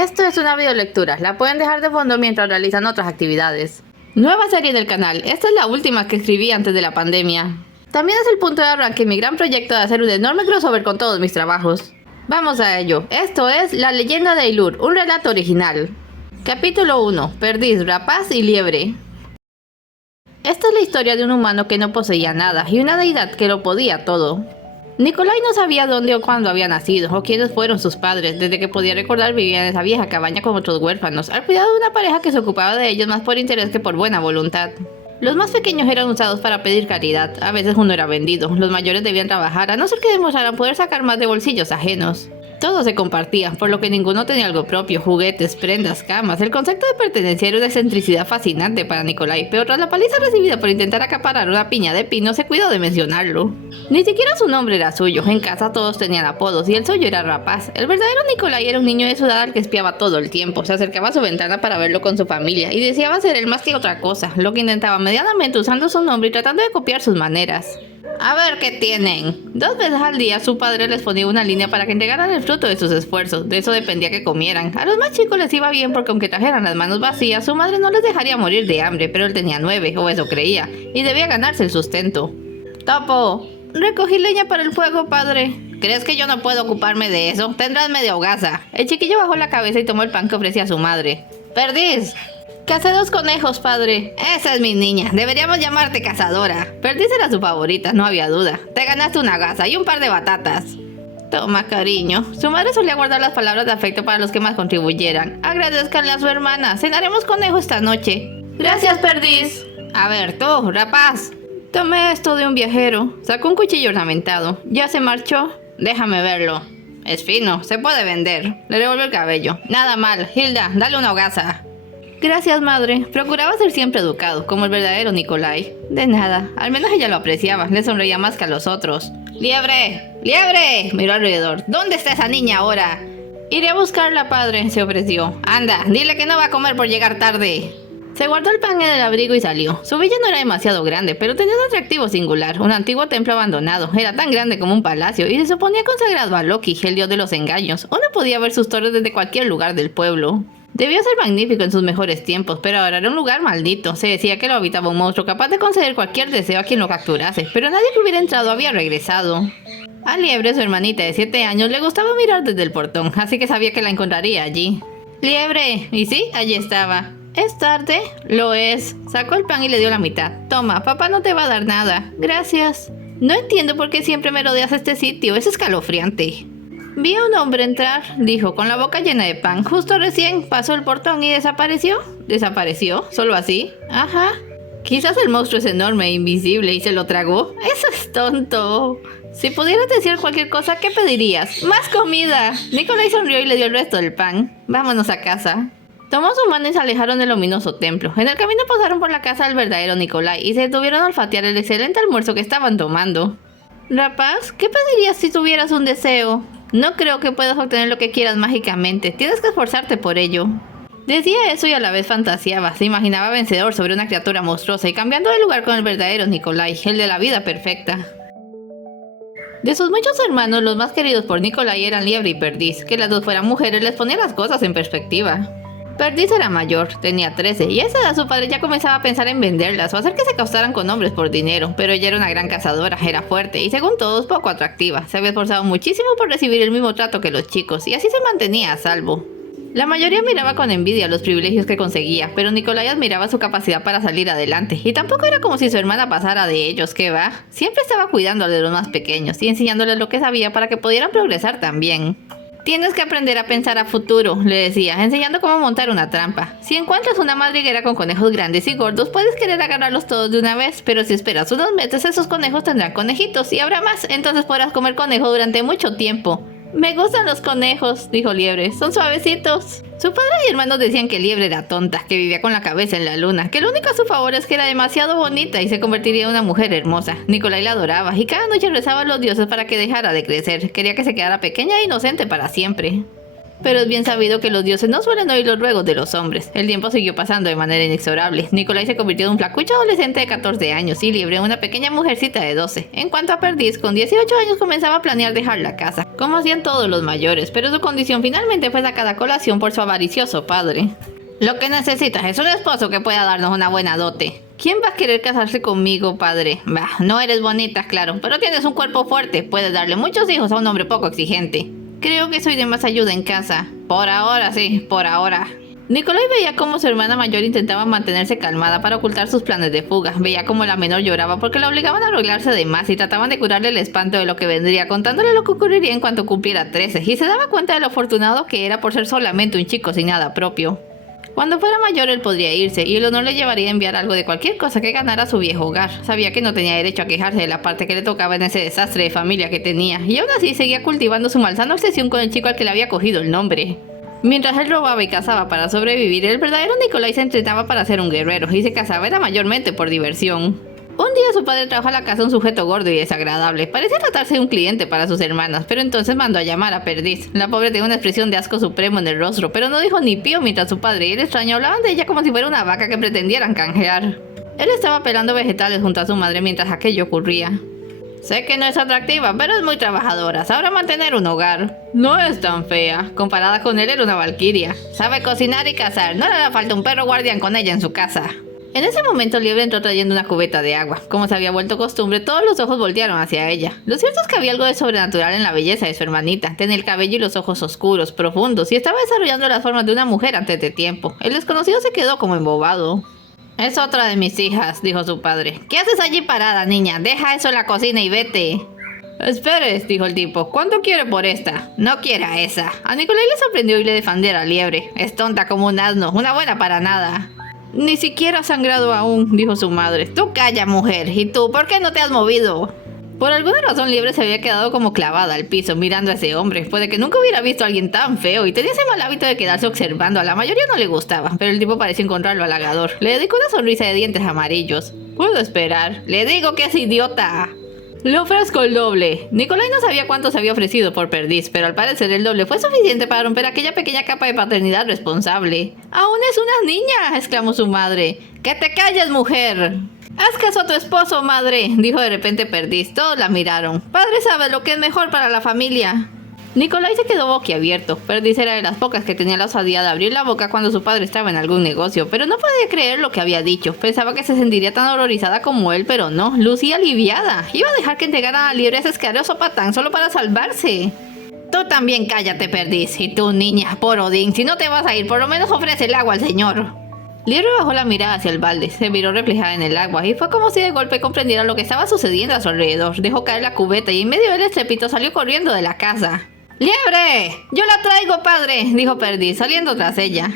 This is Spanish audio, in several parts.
Esto es una videolectura, la pueden dejar de fondo mientras realizan otras actividades. Nueva serie del canal, esta es la última que escribí antes de la pandemia. También es el punto de arranque en mi gran proyecto de hacer un enorme crossover con todos mis trabajos. Vamos a ello, esto es La leyenda de Ailur, un relato original. Capítulo 1, Perdiz, Rapaz y Liebre. Esta es la historia de un humano que no poseía nada y una deidad que lo podía todo. Nikolai no sabía dónde o cuándo había nacido o quiénes fueron sus padres. Desde que podía recordar vivía en esa vieja cabaña con otros huérfanos, al cuidado de una pareja que se ocupaba de ellos más por interés que por buena voluntad. Los más pequeños eran usados para pedir caridad, a veces uno era vendido, los mayores debían trabajar a no ser que demostraran poder sacar más de bolsillos ajenos. Todo se compartía, por lo que ninguno tenía algo propio, juguetes, prendas, camas. El concepto de pertenencia era una excentricidad fascinante para Nikolai, pero tras la paliza recibida por intentar acaparar una piña de pino, se cuidó de mencionarlo. Ni siquiera su nombre era suyo, en casa todos tenían apodos y el suyo era Rapaz. El verdadero Nikolai era un niño de su edad al que espiaba todo el tiempo, se acercaba a su ventana para verlo con su familia y deseaba ser él más que otra cosa, lo que intentaba medianamente usando su nombre y tratando de copiar sus maneras. A ver qué tienen. 2 veces al día su padre les ponía una línea para que entregaran el fruto de sus esfuerzos. De eso dependía que comieran. A los más chicos les iba bien porque aunque trajeran las manos vacías, su madre no les dejaría morir de hambre, pero él tenía 9, o eso creía, y debía ganarse el sustento. Topo, recogí leña para el fuego, padre. ¿Crees que yo no puedo ocuparme de eso? Tendrás media hogaza. El chiquillo bajó la cabeza y tomó el pan que ofrecía su madre. Perdiz. Cacé 2 conejos, padre. Esa es mi niña. Deberíamos llamarte cazadora. Perdiz era su favorita, no había duda. Te ganaste una gasa y un par de batatas. Toma, cariño. Su madre solía guardar las palabras de afecto para los que más contribuyeran. Agradezcanle a su hermana. Cenaremos conejo esta noche. Gracias, Perdiz. A ver, tú, Rapaz. Tomé esto de un viajero. Sacó un cuchillo ornamentado. ¿Ya se marchó? Déjame verlo. Es fino, se puede vender. Le revolvió el cabello. Nada mal. Hilda, dale una hogaza. Gracias, madre. Procuraba ser siempre educado, como el verdadero Nikolai. De nada, al menos ella lo apreciaba, le sonreía más que a los otros. ¡Liebre! ¡Liebre! Miró alrededor. ¿Dónde está esa niña ahora? Iré a buscarla, padre, se ofreció. Anda, dile que no va a comer por llegar tarde. Se guardó el pan en el abrigo y salió. Su villa no era demasiado grande, pero tenía un atractivo singular, un antiguo templo abandonado. Era tan grande como un palacio y se suponía consagrado a Loki, el dios de los engaños. Uno podía ver sus torres desde cualquier lugar del pueblo. Debió ser magnífico en sus mejores tiempos, pero ahora era un lugar maldito. Se decía que lo habitaba un monstruo capaz de conceder cualquier deseo a quien lo capturase, pero nadie que hubiera entrado había regresado. A Liebre, su hermanita de 7 años, le gustaba mirar desde el portón, así que sabía que la encontraría allí. ¡Liebre! Y sí, allí estaba. ¿Es tarde? Lo es. Sacó el pan y le dio la mitad. Toma, papá no te va a dar nada. Gracias. No entiendo por qué siempre me rodeas este sitio, es escalofriante. Vi a un hombre entrar, dijo, con la boca llena de pan. Justo recién pasó el portón y desapareció. ¿Desapareció? ¿Solo así? Ajá. Quizás el monstruo es enorme e invisible y se lo tragó. Eso es tonto. Si pudieras decir cualquier cosa, ¿qué pedirías? ¡Más comida! Nikolai sonrió y le dio el resto del pan. Vámonos a casa. Tomó su mano y se alejaron del ominoso templo. En el camino pasaron por la casa del verdadero Nikolai y se detuvieron a olfatear el excelente almuerzo que estaban tomando. Rapaz, ¿qué pedirías si tuvieras un deseo? No creo que puedas obtener lo que quieras mágicamente. Tienes que esforzarte por ello. Decía eso y a la vez fantaseaba. Se imaginaba vencedor sobre una criatura monstruosa y cambiando de lugar con el verdadero Nikolai, el de la vida perfecta. De sus muchos hermanos, los más queridos por Nikolai eran Liebre y Perdiz. Que las dos fueran mujeres les ponía las cosas en perspectiva. Perdiz era mayor, tenía 13, y a esa edad su padre ya comenzaba a pensar en venderlas o hacer que se casaran con hombres por dinero, pero ella era una gran cazadora, era fuerte y según todos poco atractiva. Se había esforzado muchísimo por recibir el mismo trato que los chicos y así se mantenía a salvo. La mayoría miraba con envidia los privilegios que conseguía, pero Nikolai admiraba su capacidad para salir adelante, y tampoco era como si su hermana pasara de ellos, ¿qué va? Siempre estaba cuidando de los más pequeños y enseñándoles lo que sabía para que pudieran progresar también. Tienes que aprender a pensar a futuro, le decía, enseñando cómo montar una trampa. Si encuentras una madriguera con conejos grandes y gordos, puedes querer agarrarlos todos de una vez, pero si esperas unos meses, esos conejos tendrán conejitos y habrá más, entonces podrás comer conejo durante mucho tiempo. Me gustan los conejos, dijo Liebre, son suavecitos. Su padre y hermanos decían que Liebre era tonta, que vivía con la cabeza en la luna, que lo único a su favor es que era demasiado bonita y se convertiría en una mujer hermosa. Nikolai la adoraba y cada noche rezaba a los dioses para que dejara de crecer. Quería que se quedara pequeña e inocente para siempre. Pero es bien sabido que los dioses no suelen oír los ruegos de los hombres. El tiempo siguió pasando de manera inexorable. Nikolai se convirtió en un flacucho adolescente de 14 años y Liebre en una pequeña mujercita de 12. En cuanto a Perdiz, con 18 años comenzaba a planear dejar la casa, como hacían todos los mayores, pero su condición finalmente fue sacada a colación por su avaricioso padre. Lo que necesitas es un esposo que pueda darnos una buena dote. ¿Quién va a querer casarse conmigo, padre? Bah, no eres bonita, claro, pero tienes un cuerpo fuerte. Puedes darle muchos hijos a un hombre poco exigente. Creo que soy de más ayuda en casa. Por ahora, sí, por ahora. Nikolai veía cómo su hermana mayor intentaba mantenerse calmada para ocultar sus planes de fuga. Veía cómo la menor lloraba porque la obligaban a arreglarse de más y trataban de curarle el espanto de lo que vendría, contándole lo que ocurriría en cuanto cumpliera 13. Y se daba cuenta de lo afortunado que era por ser solamente un chico sin nada propio. Cuando fuera mayor él podría irse, y el honor le llevaría a enviar algo de cualquier cosa que ganara su viejo hogar. Sabía que no tenía derecho a quejarse de la parte que le tocaba en ese desastre de familia que tenía, y aún así seguía cultivando su malsana obsesión con el chico al que le había cogido el nombre. Mientras él robaba y cazaba para sobrevivir, el verdadero Nikolai se entrenaba para ser un guerrero, y se casaba era mayormente por diversión. Un día su padre trajo a la casa un sujeto gordo y desagradable. Parecía tratarse de un cliente para sus hermanas, pero entonces mandó a llamar a Perdiz. La pobre tenía una expresión de asco supremo en el rostro, pero no dijo ni pío mientras su padre y el extraño hablaban de ella como si fuera una vaca que pretendieran canjear. Él estaba pelando vegetales junto a su madre mientras aquello ocurría. Sé que no es atractiva, pero es muy trabajadora. Sabrá mantener un hogar. No es tan fea. Comparada con él era una valquiria. Sabe cocinar y cazar. No le hará falta un perro guardián con ella en su casa. En ese momento Liebre entró trayendo una cubeta de agua. Como se había vuelto costumbre, todos los ojos voltearon hacia ella. Lo cierto es que había algo de sobrenatural en la belleza de su hermanita. Tenía el cabello y los ojos oscuros, profundos, y estaba desarrollando las formas de una mujer antes de tiempo. El desconocido se quedó como embobado. Es otra de mis hijas, dijo su padre. ¿Qué haces allí parada, niña? Deja eso en la cocina y vete. Esperes, dijo el tipo. ¿Cuánto quiere por esta? No quiera esa. A Nikolai le sorprendió y le defendió a Liebre. Es tonta como un asno, una buena para nada. Ni siquiera ha sangrado aún, dijo su madre. Tú calla, mujer. ¿Y tú, por qué no te has movido? Por alguna razón Liebre se había quedado como clavada al piso mirando a ese hombre. Puede que nunca hubiera visto a alguien tan feo y tenía ese mal hábito de quedarse observando. A la mayoría no le gustaba, pero el tipo pareció encontrarlo halagador. Le dedicó una sonrisa de dientes amarillos. Puedo esperar. Le digo que es idiota. Le ofrezco el doble. Nikolai no sabía cuánto se había ofrecido por Perdiz, pero al parecer el doble fue suficiente para romper aquella pequeña capa de paternidad responsable. ¡Aún es una niña!, exclamó su madre. ¡Que te calles, mujer! Haz caso a tu esposo, madre, dijo de repente Perdiz. Todos la miraron. Padre sabe lo que es mejor para la familia. Nikolai se quedó boquiabierto. Perdiz era de las pocas que tenía la osadía de abrir la boca cuando su padre estaba en algún negocio, pero no podía creer lo que había dicho. Pensaba que se sentiría tan horrorizada como él, pero no, lucía aliviada. Iba a dejar que entregaran a Liebre a ese asqueroso patán solo para salvarse. Tú también cállate, Perdiz. Y tú, niña, por Odín, si no te vas a ir, por lo menos ofrece el agua al señor. Liebre bajó la mirada hacia el balde, se miró reflejada en el agua y fue como si de golpe comprendiera lo que estaba sucediendo a su alrededor. Dejó caer la cubeta y en medio del estrépito salió corriendo de la casa. ¡Liebre! ¡Yo la traigo, padre!, dijo Perdiz, saliendo tras ella.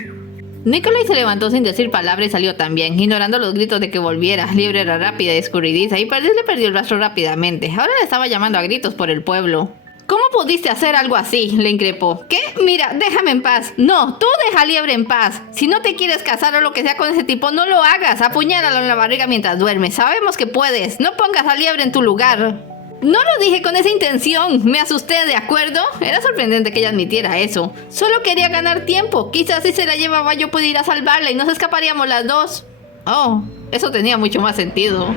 Nikolai se levantó sin decir palabra y salió también, ignorando los gritos de que volviera. Liebre era rápida y escurridiza y Perdiz le perdió el rastro rápidamente. Ahora le estaba llamando a gritos por el pueblo. ¿Cómo pudiste hacer algo así?, le increpó. ¿Qué? Mira, déjame en paz. No, tú deja a Liebre en paz. Si no te quieres casar o lo que sea con ese tipo, no lo hagas. Apuñálalo en la barriga mientras duermes. Sabemos que puedes. No pongas a Liebre en tu lugar. No lo dije con esa intención. Me asusté, ¿de acuerdo? Era sorprendente que ella admitiera eso. Solo quería ganar tiempo. Quizás si se la llevaba yo pudiera ir a salvarla y nos escaparíamos las dos. Oh, eso tenía mucho más sentido.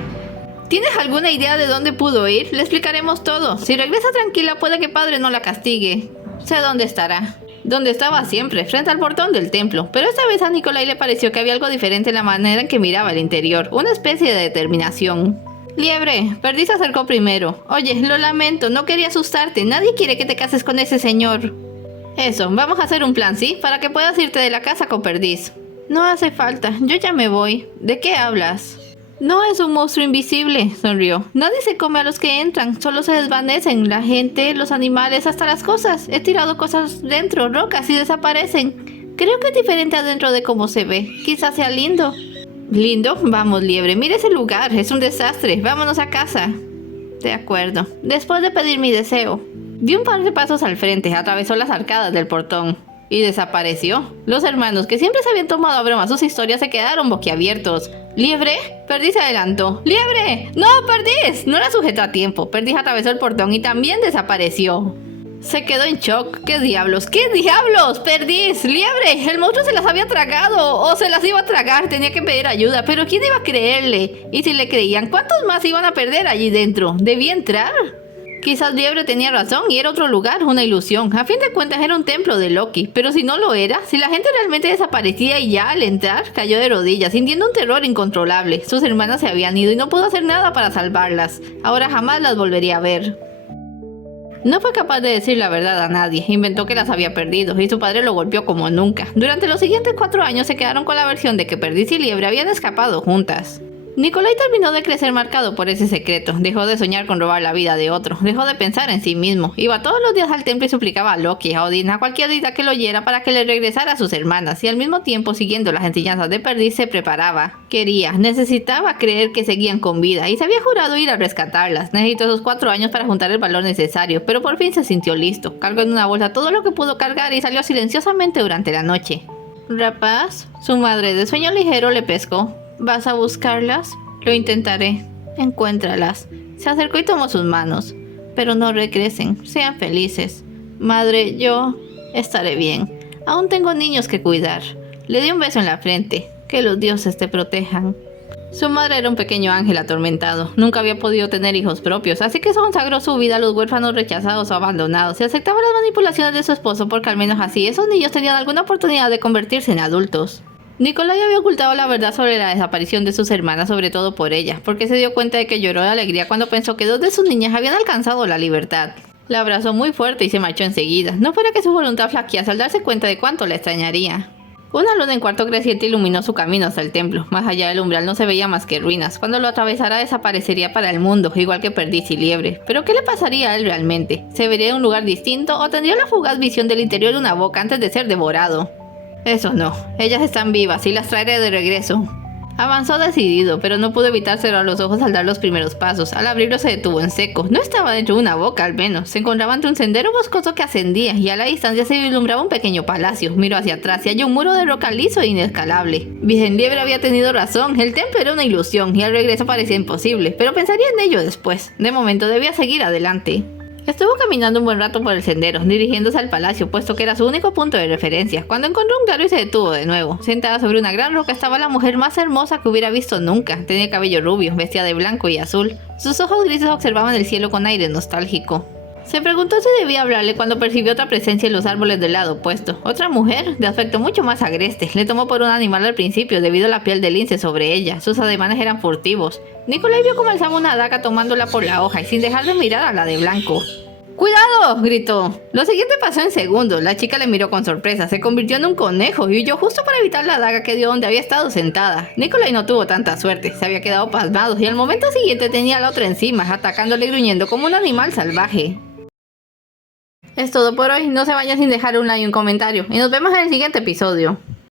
¿Tienes alguna idea de dónde pudo ir? Le explicaremos todo. Si regresa tranquila, puede que padre no la castigue. Sé dónde estará. Donde estaba siempre, frente al portón del templo. Pero esta vez a Nikolai le pareció que había algo diferente en la manera en que miraba el interior. Una especie de determinación. Liebre, Perdiz se acercó primero. Oye, lo lamento, no quería asustarte. Nadie quiere que te cases con ese señor. Eso, vamos a hacer un plan, ¿sí? Para que puedas irte de la casa con Perdiz. No hace falta, yo ya me voy. ¿De qué hablas? No es un monstruo invisible, sonrió. Nadie se come a los que entran, solo se desvanecen. La gente, los animales, hasta las cosas. He tirado cosas dentro, rocas, y desaparecen. Creo que es diferente adentro de cómo se ve. Quizás sea lindo. ¿Lindo? Vamos, Liebre, mira ese lugar, es un desastre. Vámonos a casa. De acuerdo. Después de pedir mi deseo. Dio un par de pasos al frente, atravesó las arcadas del portón. Y desapareció. Los hermanos, que siempre se habían tomado a broma sus historias, se quedaron boquiabiertos. ¿Liebre? Perdiz se adelantó. ¡Liebre! ¡No, Perdiz! No la sujetó a tiempo. Perdiz atravesó el portón y también desapareció. Se quedó en shock. ¿Qué diablos? ¿Qué diablos? ¡Perdiz! ¡Liebre! El monstruo se las había tragado. O se las iba a tragar. Tenía que pedir ayuda. Pero ¿quién iba a creerle? Y si le creían, ¿cuántos más iban a perder allí dentro? ¿Debía entrar? Quizás Liebre tenía razón y era otro lugar, una ilusión. A fin de cuentas era un templo de Loki. Pero si no lo era, si la gente realmente desaparecía y ya al entrar cayó de rodillas, sintiendo un terror incontrolable. Sus hermanas se habían ido y no pudo hacer nada para salvarlas. Ahora jamás las volvería a ver. No fue capaz de decir la verdad a nadie, inventó que las había perdido y su padre lo golpeó como nunca. Durante los siguientes 4 años se quedaron con la versión de que Perdiz y Liebre habían escapado juntas. Nikolai terminó de crecer marcado por ese secreto, dejó de soñar con robar la vida de otro, dejó de pensar en sí mismo, iba todos los días al templo y suplicaba a Loki, a Odín, a cualquier deidad que lo oyera para que le regresara a sus hermanas, y al mismo tiempo, siguiendo las enseñanzas de Perdiz, se preparaba. Quería, necesitaba creer que seguían con vida, y se había jurado ir a rescatarlas. Necesitó esos 4 años para juntar el valor necesario, pero por fin se sintió listo, cargó en una bolsa todo lo que pudo cargar y salió silenciosamente durante la noche. Rapaz, su madre de sueño ligero le pescó. ¿Vas a buscarlas? Lo intentaré. Encuéntralas. Se acercó y tomó sus manos. Pero no regresen. Sean felices. Madre, yo estaré bien. Aún tengo niños que cuidar. Le di un beso en la frente. Que los dioses te protejan. Su madre era un pequeño ángel atormentado. Nunca había podido tener hijos propios, así que consagró su vida a los huérfanos rechazados o abandonados y aceptaba las manipulaciones de su esposo porque al menos así esos niños tenían alguna oportunidad de convertirse en adultos. Nikolai había ocultado la verdad sobre la desaparición de sus hermanas, sobre todo por ella, porque se dio cuenta de que lloró de alegría cuando pensó que 2 de sus niñas habían alcanzado la libertad. La abrazó muy fuerte y se marchó enseguida. No fuera que su voluntad flaquease al darse cuenta de cuánto la extrañaría. Una luna en cuarto creciente iluminó su camino hasta el templo. Más allá del umbral no se veía más que ruinas. Cuando lo atravesara desaparecería para el mundo, igual que Perdiz y Liebre. ¿Pero qué le pasaría a él realmente? ¿Se vería en un lugar distinto o tendría la fugaz visión del interior de una boca antes de ser devorado? Eso no, ellas están vivas y las traeré de regreso. Avanzó decidido, pero no pudo evitar cerrar los ojos al dar los primeros pasos. Al abrirlos se detuvo en seco. No estaba dentro de una boca, al menos. Se encontraba ante un sendero boscoso que ascendía, y a la distancia se vislumbraba un pequeño palacio. Miró hacia atrás y halló un muro de roca liso e inescalable. Bien, Liebre había tenido razón. El templo era una ilusión, y el regreso parecía imposible, pero pensaría en ello después. De momento debía seguir adelante. Estuvo caminando un buen rato por el sendero, dirigiéndose al palacio, puesto que era su único punto de referencia, cuando encontró un claro y se detuvo de nuevo. Sentada sobre una gran roca estaba la mujer más hermosa que hubiera visto nunca. Tenía cabello rubio, vestida de blanco y azul. Sus ojos grises observaban el cielo con aire nostálgico. Se preguntó si debía hablarle cuando percibió otra presencia en los árboles del lado opuesto. Otra mujer, de aspecto mucho más agreste. Le tomó por un animal al principio debido a la piel de lince sobre ella. Sus ademanes eran furtivos. Nikolai vio cómo alzaba una daga tomándola por la hoja y sin dejar de mirar a la de blanco. ¡Cuidado!, gritó. Lo siguiente pasó en segundos. La chica le miró con sorpresa. Se convirtió en un conejo y huyó justo para evitar la daga que dio donde había estado sentada. Nikolai no tuvo tanta suerte. Se había quedado pasmado y al momento siguiente tenía a la otra encima, atacándole y gruñendo como un animal salvaje. Es todo por hoy. No se vayan sin dejar un like y un comentario. Y nos vemos en el siguiente episodio.